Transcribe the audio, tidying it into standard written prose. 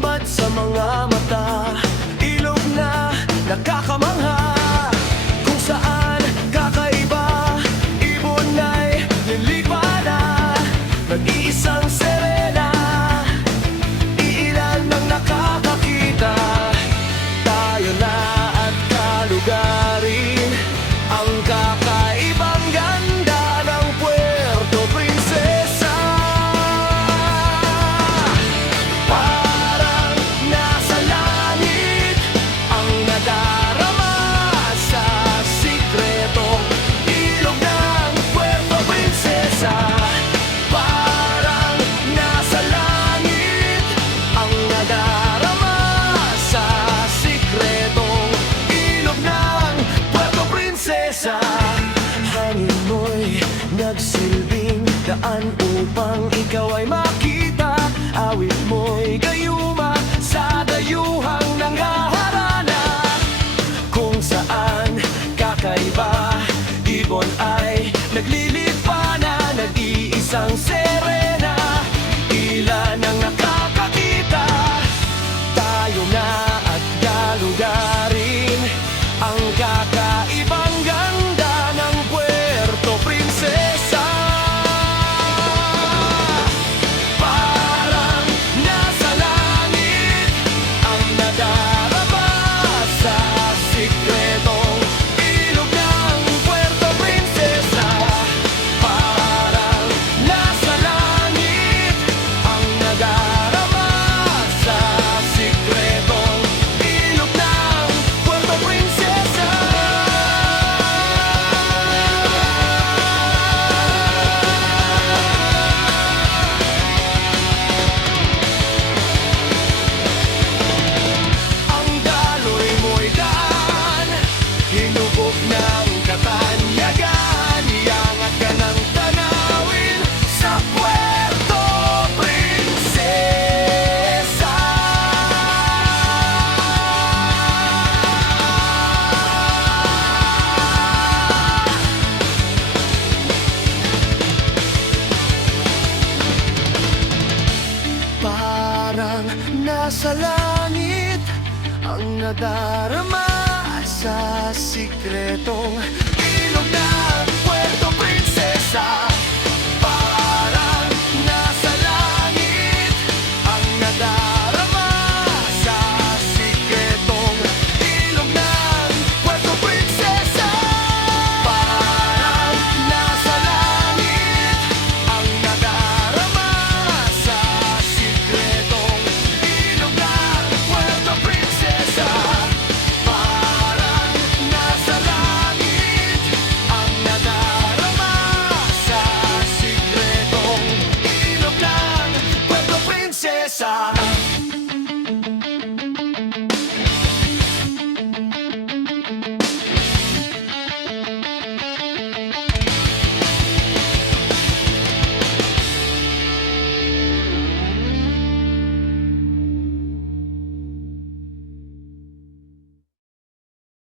Sambat sa mga mata, ilog na nakakamangha. Kung saan kakaiba, ibon ay nilipana. Nag-iisang serena, iilan ang nakakakita. Tayo na at kalugarin ang kakaibang ganda ng Puerto Princesa. Parang nasa langit ang nadarama sa sikretong ilog ng Puerto Princesa. Parang nasa langit ang nadarama sa sikretong ilog ng Puerto Princesa. Hangin mo'y nagsilbing daan upang ikaw ay makita. Awit mo'y gayuma sa dayuhang nanghaharana. Kung saan kakaiba, ibon ay naglilipana. Nag-iisang serena, ilan ang nakakakita. Tayo na at galugarin ang kakaibang ganda ng Puerto Princesa. Parang nasa langit ang nadarama sa sikretong ilog ng Puerto Princesa. Parang nasa langit ang nadarama sa sikretong ilog ng Puerto Princesa. Ang daloy mo'y daan, hinubog ng katanyagan. Iangat ka ng tanawin sa Puerto Princesa. Parang nasa langit ang nadarama sa sikretong ilog ng Puerto Princesa.